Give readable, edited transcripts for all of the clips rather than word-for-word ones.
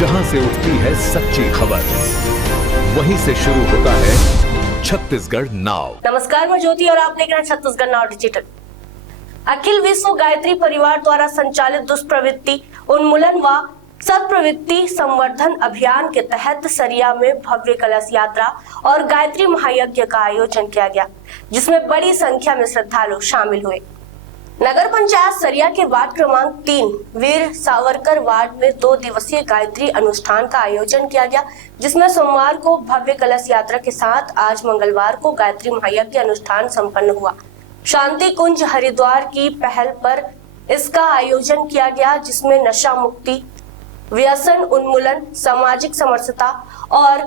जहां से उठती है सच्ची खबर, वहीं से शुरू होता है छत्तीसगढ़ नाव। नमस्कार, मैं ज्योति और आप देख रहे हैं छत्तीसगढ़ नाव डिजिटल। अखिल विश्व गायत्री परिवार द्वारा संचालित दुष्प्रवृत्ति उन्मूलन व सत्प्रवृत्ति संवर्धन अभियान के तहत सरिया में भव्य कलश यात्रा और गायत्री महायज्ञ का आयोजन किया गया, जिसमें बड़ी संख्या में श्रद्धालु शामिल हुए। नगर पंचायत सरिया के वार्ड क्रमांक 3 वीर सावरकर वार्ड में 2 दिवसीय गायत्री अनुष्ठान का आयोजन किया गया, जिसमें सोमवार को भव्य कलश यात्रा के साथ आज मंगलवार को गायत्री महायज्ञ अनुष्ठान संपन्न हुआ। शांति कुंज हरिद्वार की पहल पर इसका आयोजन किया गया, जिसमें नशा मुक्ति, व्यसन उन्मूलन, सामाजिक समरसता और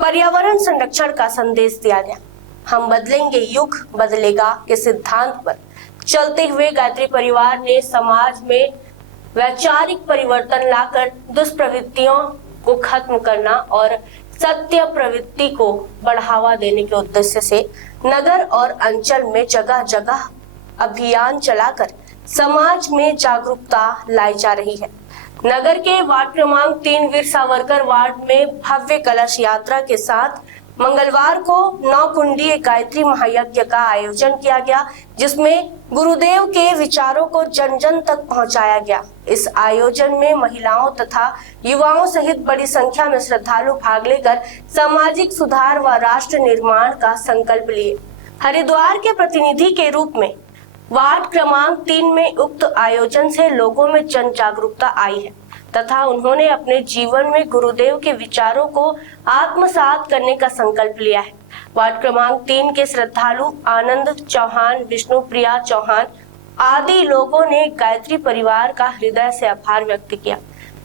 पर्यावरण संरक्षण का संदेश दिया गया। हम बदलेंगे, युग बदलेगा के सिद्धांत पर चलते हुए गायत्री परिवार ने समाज में वैचारिक परिवर्तन लाकर दुष्प्रवृत्तियों को खत्म करना और सत्य प्रवृत्ति को बढ़ावा देने के उद्देश्य से नगर और अंचल में जगह जगह अभियान चलाकर समाज में जागरूकता लाई जा रही है। नगर के वार्ड क्रमांक 3 वीर सावरकर वार्ड में भव्य कलश यात्रा के साथ मंगलवार को 9 कुंडीय गायत्री महायज्ञ का आयोजन किया गया, जिसमें गुरुदेव के विचारों को जन जन तक पहुंचाया गया। इस आयोजन में महिलाओं तथा युवाओं सहित बड़ी संख्या में श्रद्धालु भाग लेकर सामाजिक सुधार व राष्ट्र निर्माण का संकल्प लिए। हरिद्वार के प्रतिनिधि के रूप में वार्ड क्रमांक 3 में उक्त आयोजन से लोगों में जन जागरूकता आई है तथा उन्होंने अपने जीवन में गुरुदेव के विचारों को आत्मसात करने का संकल्प लिया है। वार्ड क्रमांक 3 के श्रद्धालु आनंद चौहान, विष्णु प्रिया चौहान आदि लोगों ने गायत्री परिवार का हृदय से आभार व्यक्त किया।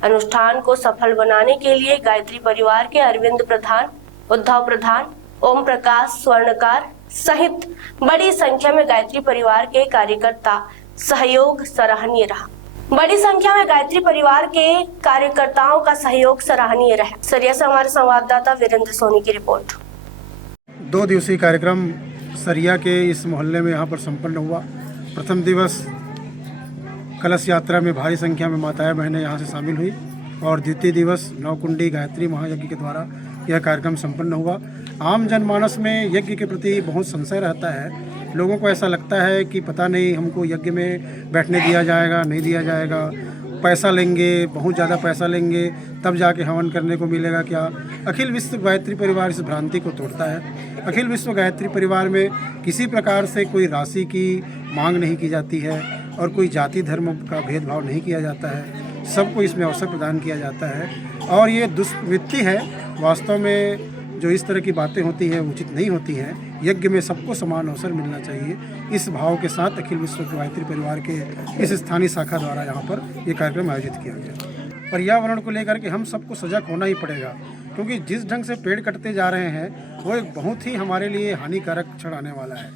अनुष्ठान को सफल बनाने के लिए गायत्री परिवार के अरविंद प्रधान, उद्धव प्रधान, ओम प्रकाश स्वर्णकार सहित बड़ी संख्या में गायत्री परिवार के कार्यकर्ता सहयोग सराहनीय रहा। बड़ी संख्या में गायत्री परिवार के कार्यकर्ताओं का सहयोग सराहनीय रहा। सरिया से हमारे संवाददाता वीरेंद्र सोनी की रिपोर्ट। 2 दिवसीय कार्यक्रम सरिया के इस मोहल्ले में यहाँ पर संपन्न हुआ। प्रथम दिवस कलश यात्रा में भारी संख्या में माताएं बहनें यहाँ से शामिल हुई और द्वितीय दिवस 9 कुंडी गायत्री महायज्ञ के द्वारा यह कार्यक्रम संपन्न हुआ। आम जनमानस में यज्ञ के प्रति बहुत संशय रहता है। लोगों को ऐसा लगता है कि पता नहीं हमको यज्ञ में बैठने दिया जाएगा, नहीं दिया जाएगा, पैसा लेंगे, बहुत ज़्यादा पैसा लेंगे तब जाके हवन करने को मिलेगा क्या। अखिल विश्व गायत्री परिवार इस भ्रांति को तोड़ता है। अखिल विश्व गायत्री परिवार में किसी प्रकार से कोई राशि की मांग नहीं की जाती है और कोई जाति धर्म का भेदभाव नहीं किया जाता है। सबको इसमें अवसर प्रदान किया जाता है और ये दुष्प्रवृत्ति है। वास्तव में जो इस तरह की बातें होती हैं उचित नहीं होती हैं। यज्ञ में सबको समान अवसर मिलना चाहिए। इस भाव के साथ अखिल विश्व गायत्री परिवार के इस स्थानीय शाखा द्वारा यहाँ पर ये कार्यक्रम आयोजित किया गया। पर्यावरण को लेकर के हम सबको सजग होना ही पड़ेगा, क्योंकि जिस ढंग से पेड़ कटते जा रहे हैं वो एक बहुत ही हमारे लिए हानिकारक क्षण आने वाला है।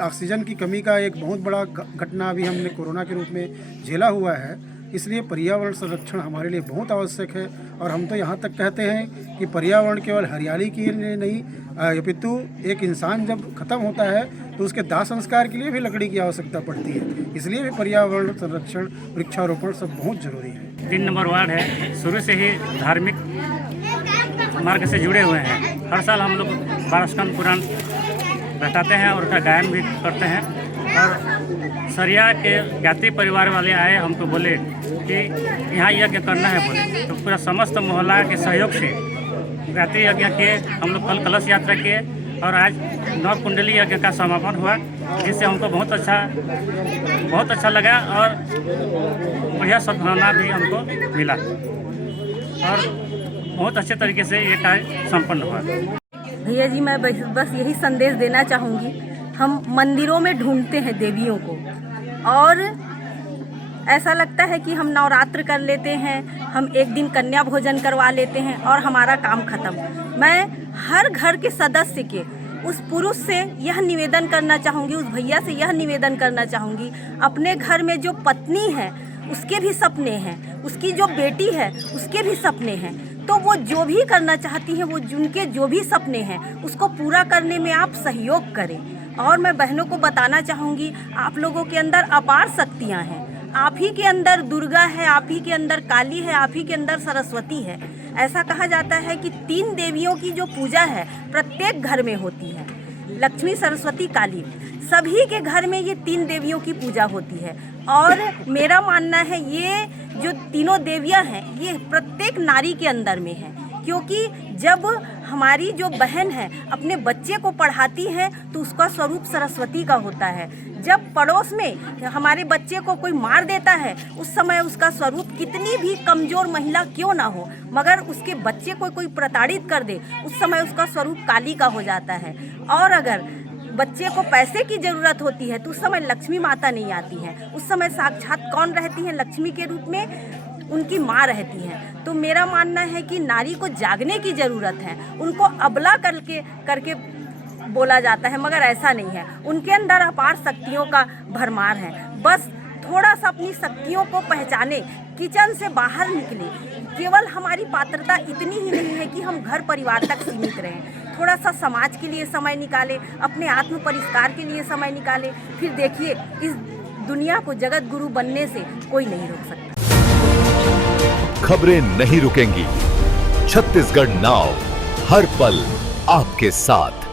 ऑक्सीजन की कमी का एक बहुत बड़ा घटना अभी हमने कोरोना के रूप में झेला हुआ है। इसलिए पर्यावरण संरक्षण हमारे लिए बहुत आवश्यक है और हम तो यहाँ तक कहते हैं कि पर्यावरण केवल हरियाली के लिए नहीं अपितु एक इंसान जब खत्म होता है तो उसके दाह संस्कार के लिए भी लकड़ी की आवश्यकता पड़ती है। इसलिए भी पर्यावरण संरक्षण, वृक्षारोपण सब बहुत जरूरी है। 3 नंबर वार्ड है, शुरू से ही धार्मिक मार्ग से जुड़े हुए हैं। हर साल हम लोग 12 स्कंद पुराण बैठाते हैं और उसका गायन भी करते हैं। और सरिया के गायत्री परिवार वाले आए, हमको बोले कि यहाँ यज्ञ करना है बोले, तो पूरा समस्त मोहल्ला के सहयोग से गायत्री यज्ञ किए। हम लोग कल कलश यात्रा किए और आज 9 कुंडली यज्ञ का समापन हुआ, जिससे हमको बहुत अच्छा लगा और बढ़िया सद्भावना भी हमको मिला और बहुत अच्छे तरीके से ये कार्य संपन्न हुआ। भैया जी, मैं बस यही संदेश देना चाहूँगी। हम मंदिरों में ढूंढते हैं देवियों को और ऐसा लगता है कि हम नवरात्र कर लेते हैं, हम एक दिन कन्या भोजन करवा लेते हैं और हमारा काम खत्म। मैं हर घर के सदस्य के उस पुरुष से यह निवेदन करना चाहूँगी, उस भैया से यह निवेदन करना चाहूँगी, अपने घर में जो पत्नी है उसके भी सपने हैं, उसकी जो बेटी है उसके भी सपने हैं, तो वो जो भी करना चाहती हैं, वो जिनके जो भी सपने हैं उसको पूरा करने में आप सहयोग करें। और मैं बहनों को बताना चाहूँगी, आप लोगों के अंदर अपार शक्तियाँ हैं, आप ही के अंदर दुर्गा है, आप ही के अंदर काली है, आप ही के अंदर सरस्वती है। ऐसा कहा जाता है कि 3 देवियों की जो पूजा है प्रत्येक घर में होती है, लक्ष्मी, सरस्वती, काली, सभी के घर में ये 3 देवियों की पूजा होती है। और मेरा मानना है ये जो तीनों देवियां हैं ये प्रत्येक नारी के अंदर में है, क्योंकि जब हमारी जो बहन है अपने बच्चे को पढ़ाती है तो उसका स्वरूप सरस्वती का होता है। जब पड़ोस में हमारे बच्चे को कोई मार देता है उस समय उसका स्वरूप, कितनी भी कमज़ोर महिला क्यों ना हो, मगर उसके बच्चे को कोई प्रताड़ित कर दे उस समय उसका स्वरूप काली का हो जाता है। और अगर बच्चे को पैसे की ज़रूरत होती है तो उस समय लक्ष्मी माता नहीं आती हैं, उस समय साक्षात कौन रहती हैं? लक्ष्मी के रूप में उनकी माँ रहती हैं। तो मेरा मानना है कि नारी को जागने की ज़रूरत है, उनको अबला करके बोला जाता है, मगर ऐसा नहीं है। उनके अंदर अपार शक्तियों का भरमार है। बस थोड़ा सा अपनी शक्तियों को पहचाने, किचन से बाहर निकले। केवल हमारी पात्रता इतनी ही नहीं है कि हम घर परिवार तक सीमित रहें, थोड़ा सा समाज के लिए समय निकालें, अपने आत्म परिष्कार के लिए समय निकालें। फिर देखिए इस दुनिया को जगत गुरु बनने से कोई नहीं रोक सकता। खबरें नहीं रुकेंगी। छत्तीसगढ़ नाउ हर पल आपके साथ।